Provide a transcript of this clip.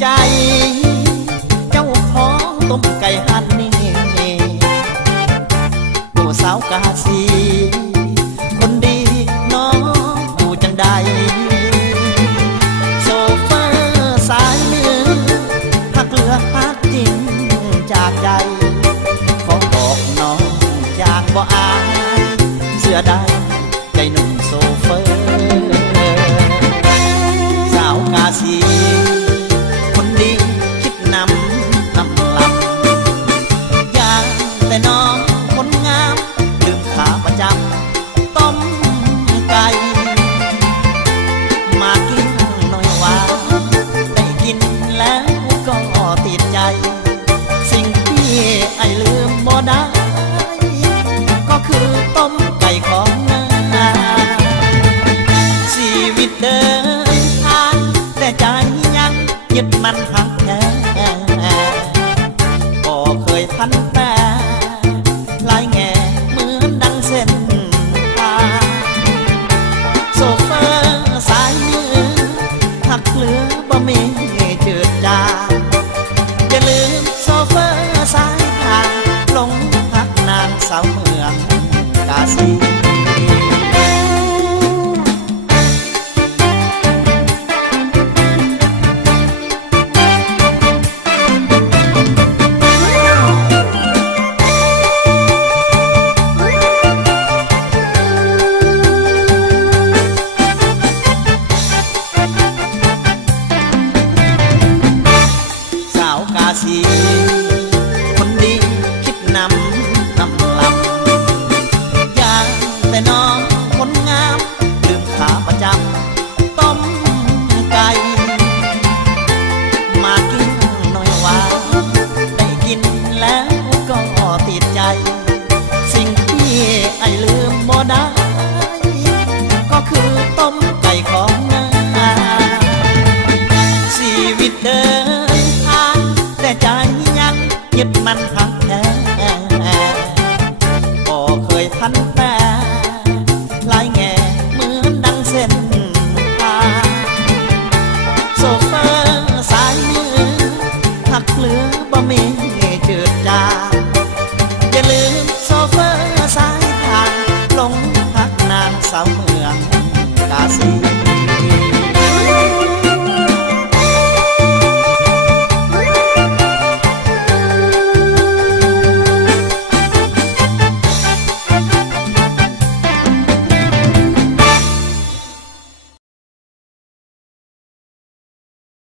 ใจเจ้าของต้มไก่หันนี่ผู้สาวกาสีคนดีน้องอยู่จังใดโซเฟอร์สายเนื้อหักเหลือหักจริงจากใจขอบอกน้องจากบ่อายเสื้อได้ใจหนุ่มโซเฟอร์สาวกาสีคนดีคิดนำลำอยากแต่น้องคนงามลืมขาประจำต้มไก่มากินหน่อยว่าได้กินแล้วก็ติดใจสิ่งที่ไอ้ลืมบ่ได้ก็คือต้มไก่ของนาชีวิตเดินทางแต่ใจยังยึดมันหักแท้ก็เคยพันแปรลายแง่เหมือนดังเส้นทางโซเฟอร์สายเนื้อหักเหลือบ่มีเจือจางอย่าลืมโซเฟอร์สายทางหลงหักนางสาวเมืองกาสีสีคนดีคิดนำลำอยากแต่น้องคนงามลืมขาประจำต้มไก่มากินหน่อยว่าได้กินแล้วก็ติดใจสิ่งที่ไอ้ลืมบ่ได้ก็คือต้มไก่ของนาชีวิตเดินแต่ใจยังยึดมันหัก